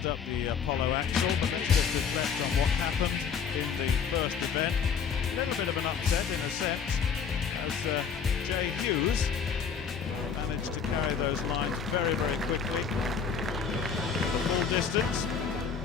next up the Apollo axle, but let's just reflect on what happened in the first event. A little bit of an upset in a sense, as Jay Hughes managed to carry those lines very, very quickly, the full distance,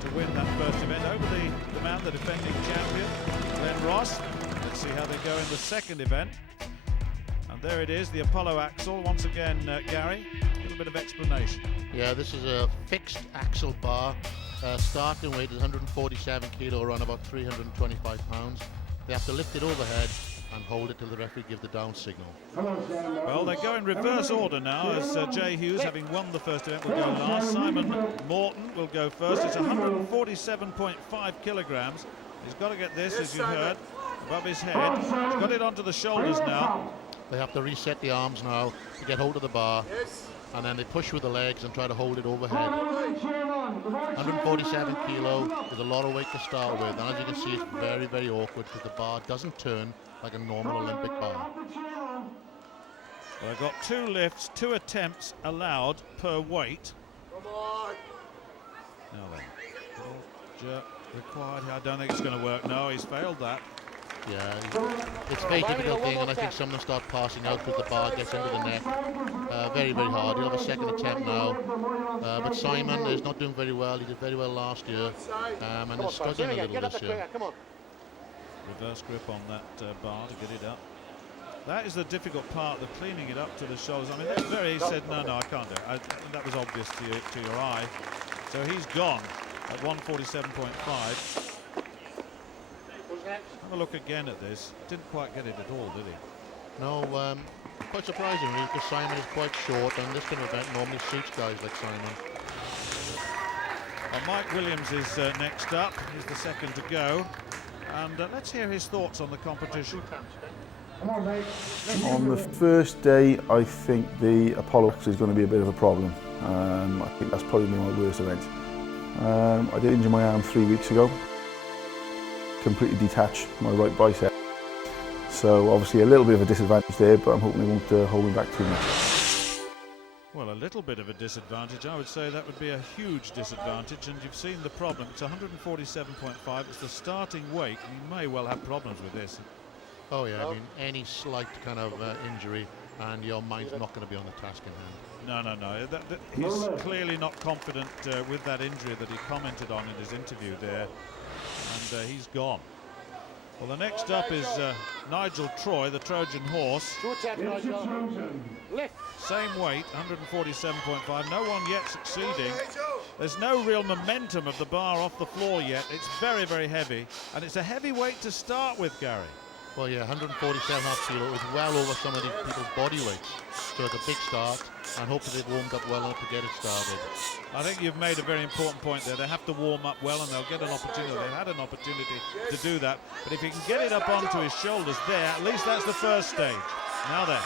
to win that first event over the man, the defending champion, Glenn Ross. Let's see how they go in the second event. And there it is, the Apollo axle. Once again, Gary, a little bit of explanation. Yeah, this is a fixed axle bar. Starting weight is 147 kilo, around about 325 pounds. They have to lift it overhead and hold it till the referee gives the down signal. Well, they go in reverse order now, as Jay Hughes, having won the first event, will go last. Simon Morton will go first. It's 147.5 kilograms. He's got to get this, as you heard, above his head. He's got it onto the shoulders now. They have to reset the arms now to get hold of the bar, and then they push with the legs and try to hold it overhead. 147 kilo is a lot of weight to start with, and as you can see, it's very, very awkward because the bar doesn't turn like a normal Olympic bar. Well, they've got 2 lifts, 2 attempts allowed per weight. Come on. Now then, little jerk required. I don't think it's going to work. No, he's failed that. Yeah, it's a very difficult thing, and I think some of them start passing out because the bar gets into the neck. Very, very hard. He'll have a second attempt now. But Simon is not doing very well. He did very well last year, and is struggling a little this year. Reverse grip on that bar to get it up. That is the difficult part, the cleaning it up to the shoulders. I mean, that's he said, no, I can't do it. That was obvious to your eye. So he's gone at 147.5. Have a look again at this. Didn't quite get it at all, did he? No, quite surprisingly, because Simon is quite short, and this kind of event normally suits guys like Simon. Well, Mike Williams is next up. He's the second to go. And let's hear his thoughts on the competition. On the first day, I think the Apollo is going to be a bit of a problem. I think that's probably my worst event. I did injure my arm 3 weeks ago. Completely detached my right bicep. So obviously a little bit of a disadvantage there, but I'm hoping it won't hold me back too much. Well, a little bit of a disadvantage. I would say that would be a huge disadvantage, and you've seen the problem. It's 147.5. It's the starting weight, and you may well have problems with this. Oh yeah, I mean, any slight kind of injury and your mind's not going to be on the task in hand. No. He's clearly not confident with that injury that he commented on in his interview there, and he's gone. Well, the next up is Nigel Troy, the Trojan horse. Same weight, 147.5. No one yet succeeding. There's no real momentum of the bar off the floor yet. It's very, very heavy, and it's a heavy weight to start with, Gary. Well, yeah, 147.5 kilo is well over some of these people's body weights. So it's a big start, and hopefully they've warmed up well enough to get it started. I think you've made a very important point there. They have to warm up well, and they'll get an opportunity. They've had an opportunity to do that. But if he can get it up onto his shoulders there, at least that's the first stage. Now then.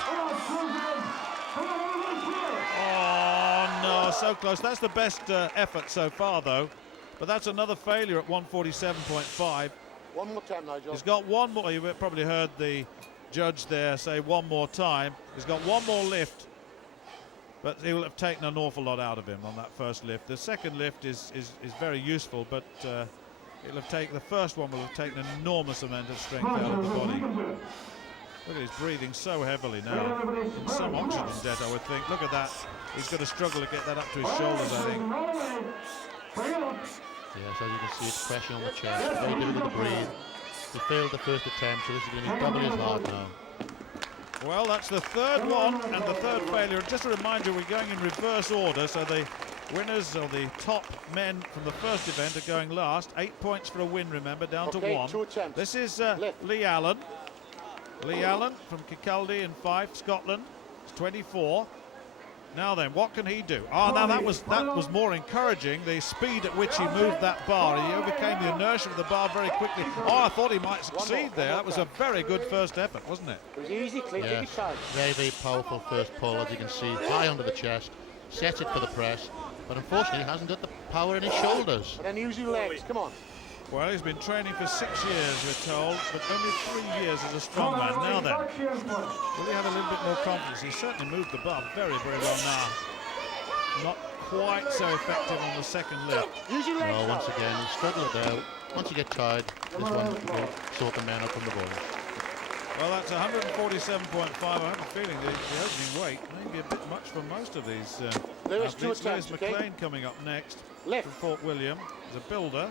Oh, no, so close. That's the best effort so far, though. But that's another failure at 147.5. One more time, Nigel. He's got one more. You probably heard the judge there say one more time. He's got one more lift, but he will have taken an awful lot out of him on that first lift. The second lift is very useful, but it'll have taken, the first one will have taken an enormous amount of strength out of the body. Look at his breathing so heavily now. In some oxygen debt, I would think. Look at that. He's going to struggle to get that up to his shoulders, I think. Yes, as you can see, it's pressure on the chest. Very difficult to breathe. He failed the first attempt, so this is going to be doubly as hard now. Well, that's the third one and the third failure. Just a reminder, we're going in reverse order, so the winners, or the top men from the first event, are going last. 8 points for a win, remember, down to 1. 2 attempts. This is Leigh Allen. Leigh Allen from Kirkcaldy in Fife, Scotland. It's 24. Now then, what can he do? Oh, now that was more encouraging, the speed at which he moved that bar. He overcame the inertia of the bar very quickly. Oh, I thought he might succeed there. That was a very good first effort, wasn't it? It was easy, clean, yes. Very, very powerful first pull, as you can see. High under the chest, sets it for the press, but unfortunately he hasn't got the power in his shoulders. And then use your legs, come on. Well, he's been training for 6 years, we're told, but only 3 years as a strongman. Now then, will he have a little bit more confidence? He certainly moved the bar very, very well now. Not quite so effective on the second lift. No, once again, he struggled out. Once you get tired, this one will sort the man up from the boys. Well, that's 147.5. I have a feeling the opening weight may be a bit much for most of these athletes. Lewis McLean coming up next from Fort William. He's a builder,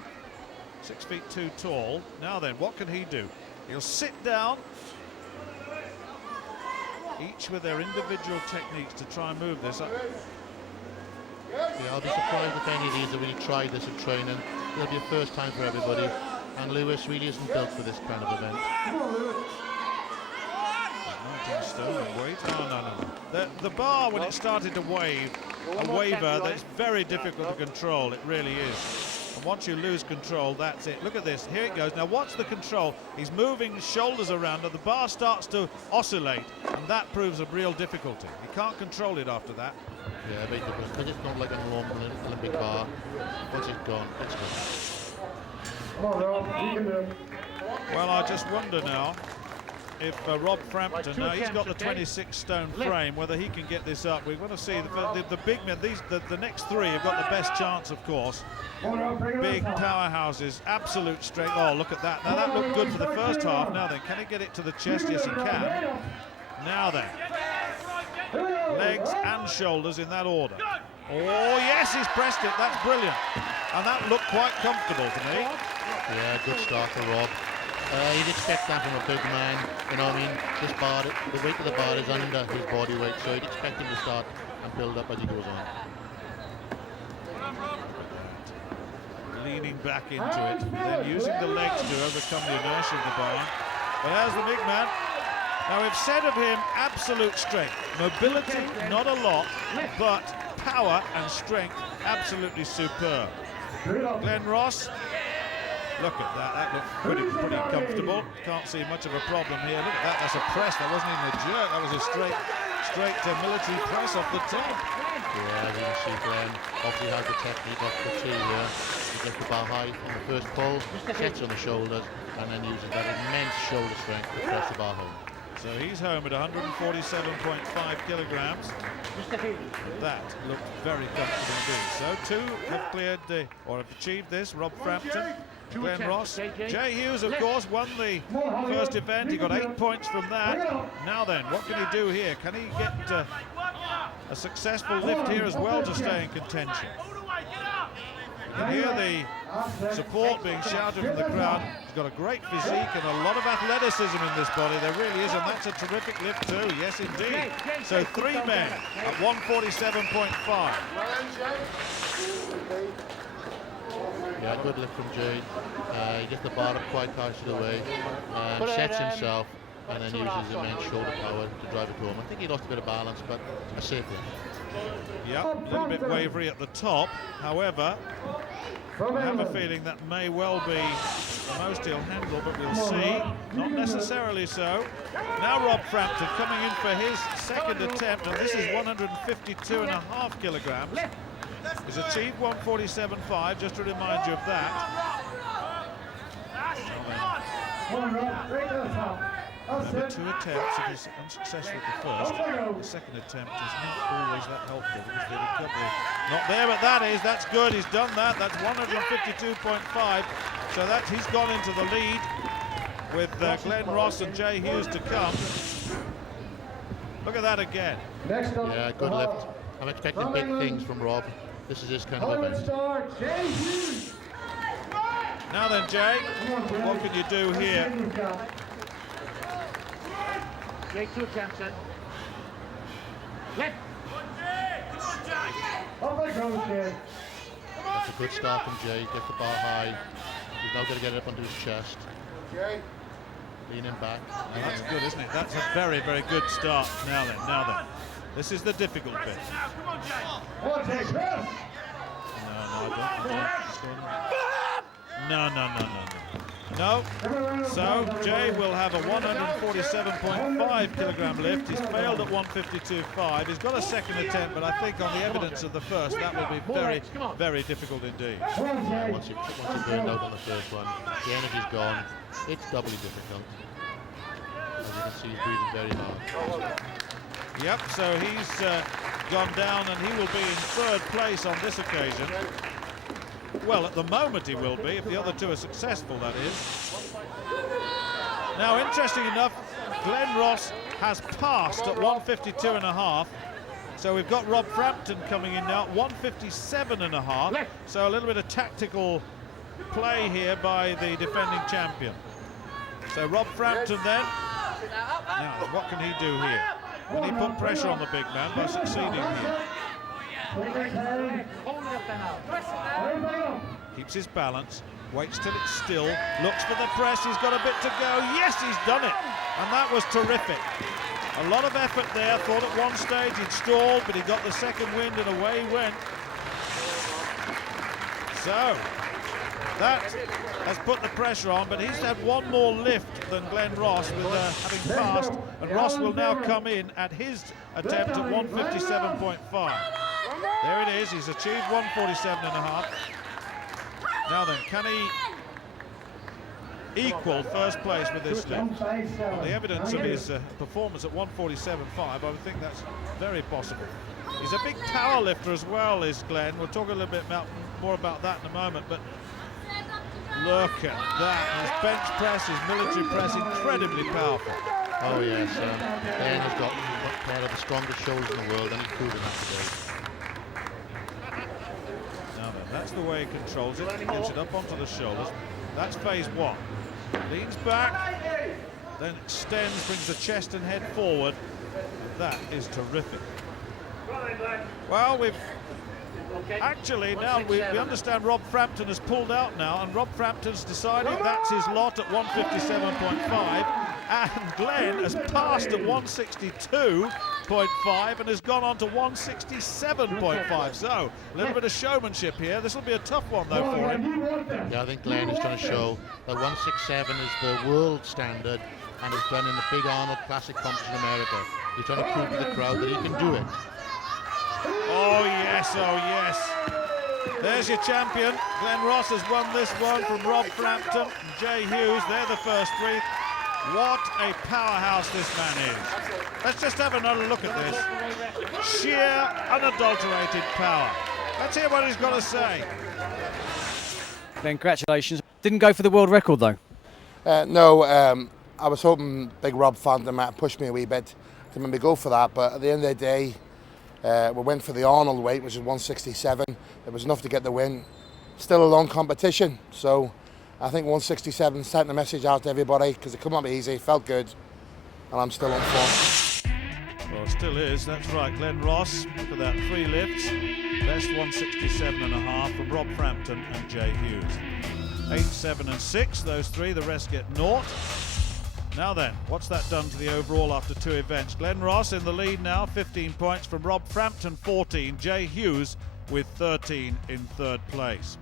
6 feet 2 tall. Now then, what can he do? He'll sit down, each with their individual techniques to try and move this up. Yeah, I'll be surprised if any of these have really tried this in training. It'll be a first time for everybody, and Lewis really isn't built for this kind of event. 19 stone in weight. Oh, no. The bar, when it started to wave, a waver that's very difficult to control. It really is. And once you lose control, that's it. Look at this. Here it goes. Now, what's the control? He's moving his shoulders around, and the bar starts to oscillate, and that proves a real difficulty. He can't control it after that. Yeah, very difficult, because it's not like a normal Olympic bar. Once it's gone, it's gone. Well, I just wonder now if Rob Frampton, now he's got the 26 stone frame, whether he can get this up. We're going to see the big men, the next three have got the best chance, of course. Big powerhouses, absolute strength. Oh, look at that. Now that looked good for the first half. Now then, can he get it to the chest? Yes, he can. Now then, legs and shoulders in that order. Oh, yes, he's pressed it. That's brilliant. And that looked quite comfortable to me. Yeah, good start for Rob. You'd expect that from a big man. You know what I mean? This bar, the weight of the bar is under his body weight, so you'd expect him to start and build up as he goes on. Leaning back into it, then using the legs to overcome the inertia of the bar. But there's the big man. Now, we've said of him absolute strength. Mobility, not a lot, but power and strength, absolutely superb. Glenn Ross. Look at that, that looked pretty comfortable. Can't see much of a problem here. Look at that, that's a press, that wasn't even a jerk, that was a straight military press off the top. Yeah, as you can see Glenn obviously has the technique off the tee here. He gets the bar high on the first pull, sets on the shoulders, and then uses that immense shoulder strength to press the bar home. So he's home at 147.5 kilograms. That looked very comfortable indeed. So two have cleared or have achieved this. Rob Frampton, Glenn Ross. Jay Hughes, of course, won the first event. He got 8 points from that. Now then, what can he do here? Can he get a successful lift here as well to stay in contention? You can hear the support being shouted from the crowd. He's got a great physique and a lot of athleticism in this body. There really is, and that's a terrific lift too. Yes, indeed. So three men at 147.5. Yeah, good lift from Jade. He gets the bar up quite high to the way, and sets himself, and then uses immense shoulder power to drive it home. I think he lost a bit of balance, but a safe lift. Yeah, a little bit wavery at the top. However, I have a feeling that may well be the most he'll handle, but we'll see. Not necessarily so. Now Rob Frampton coming in for his second attempt, and this is 152.5 kilograms. He's achieved 147.5, just to remind you of that. Remember, 2 attempts, if he's unsuccessful at the first, the second attempt is not always that helpful because the recovery not there, but that's good, he's done that, that's 152.5, so he's gone into the lead with Glenn Ross and Jay Hughes to come. Look at that again. Yeah, good lift. I'm expecting big things from Rob. This is his kind of event. Now then, Jay, what can you do here? Jay, 2 attempts, sir. Left. That's a good start from Jay. Gets the bar high. He's now going to get it up onto his chest. Leaning back. Well, that's good, isn't it? That's a very, very good start. Now then. This is the difficult bit. No. So Jay will have a 147.5 kilogram lift. He's failed at 152.5. He's got a second attempt, but I think on the evidence of the first, that will be very, very difficult indeed. Yeah, once you burned out on the first one, the energy's gone. It's doubly difficult. As you can see, he's breathing very hard. Yep, so he's gone down, and he will be in third place on this occasion. Well, at the moment he will be, if the other two are successful, that is. Now, interesting enough, Glenn Ross has passed at 152.5. So we've got Rob Frampton coming in now at 157.5. So a little bit of tactical play here by the defending champion. So Rob Frampton then. Now, what can he do here? Can he put pressure on the big man by succeeding here? Keeps his balance, waits till it's still, looks for the press, he's got a bit to go. Yes, he's done it, and that was terrific. A lot of effort there. Thought at one stage he'd stalled, but he got the second wind and away he went. So that has put the pressure on, but he's had one more lift than Glenn Ross with having passed, and Ross will now come in at his attempt at 157.5. There it is, he's achieved 147.5. Now then, can he equal first place with this lift? On the evidence of his performance at 147.5, I would think that's very possible. He's a big power lifter as well, is Glenn. We'll talk a little bit more about that in a moment, but look at that. His bench press, his military press, incredibly powerful. Oh yes, Glenn has got one of the strongest shoulders in the world, and he's proven that today. Now then, that's the way he controls it. He gets it up onto the shoulders. That's phase one. Leans back, then extends, brings the chest and head forward. That is terrific. Well, we've actually now we understand Rob Frampton has pulled out now, and Rob Frampton's decided that's his lot at 157.5, and Glenn has passed at 162.5 and has gone on to 167.5. So a little bit of showmanship here. This will be a tough one though for him. Yeah, I think Glenn is trying to show that 167 is the world standard, and it's done in the big Arnold Classic competition in America. He's trying to prove to the crowd that he can do it. Oh yes, oh yes. There's your champion. Glenn Ross has won this one from Rob Frampton and Jay Hughes. They're the first three. What a powerhouse this man is. Let's just have another look at this. Sheer, unadulterated power. Let's hear what he's got to say. Congratulations. Didn't go for the world record though. No, I was hoping big Rob Frampton might push me a wee bit to maybe go for that, but at the end of the day, we went for the Arnold weight, which is 167. It was enough to get the win. Still a long competition, so I think 167 sent the message out to everybody because it couldn't up easy, felt good, and I'm still on form. Well, it still is, that's right. Glenn Ross, look at that, 3 lifts. Best 167.5 from Rob Frampton and Jay Hughes. 8, 7 and 6, those 3, the rest get 0. Now then, what's that done to the overall after 2 events? Glenn Ross in the lead now, 15 points from Rob Frampton, 14. Jay Hughes with 13 in third place.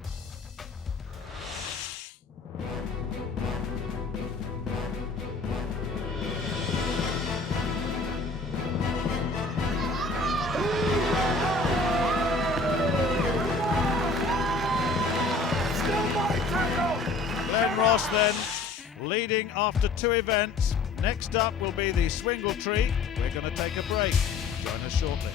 Glenn Ross then leading after 2 events. Next up will be the Swingle Tree. We're going to take a break. Join us shortly.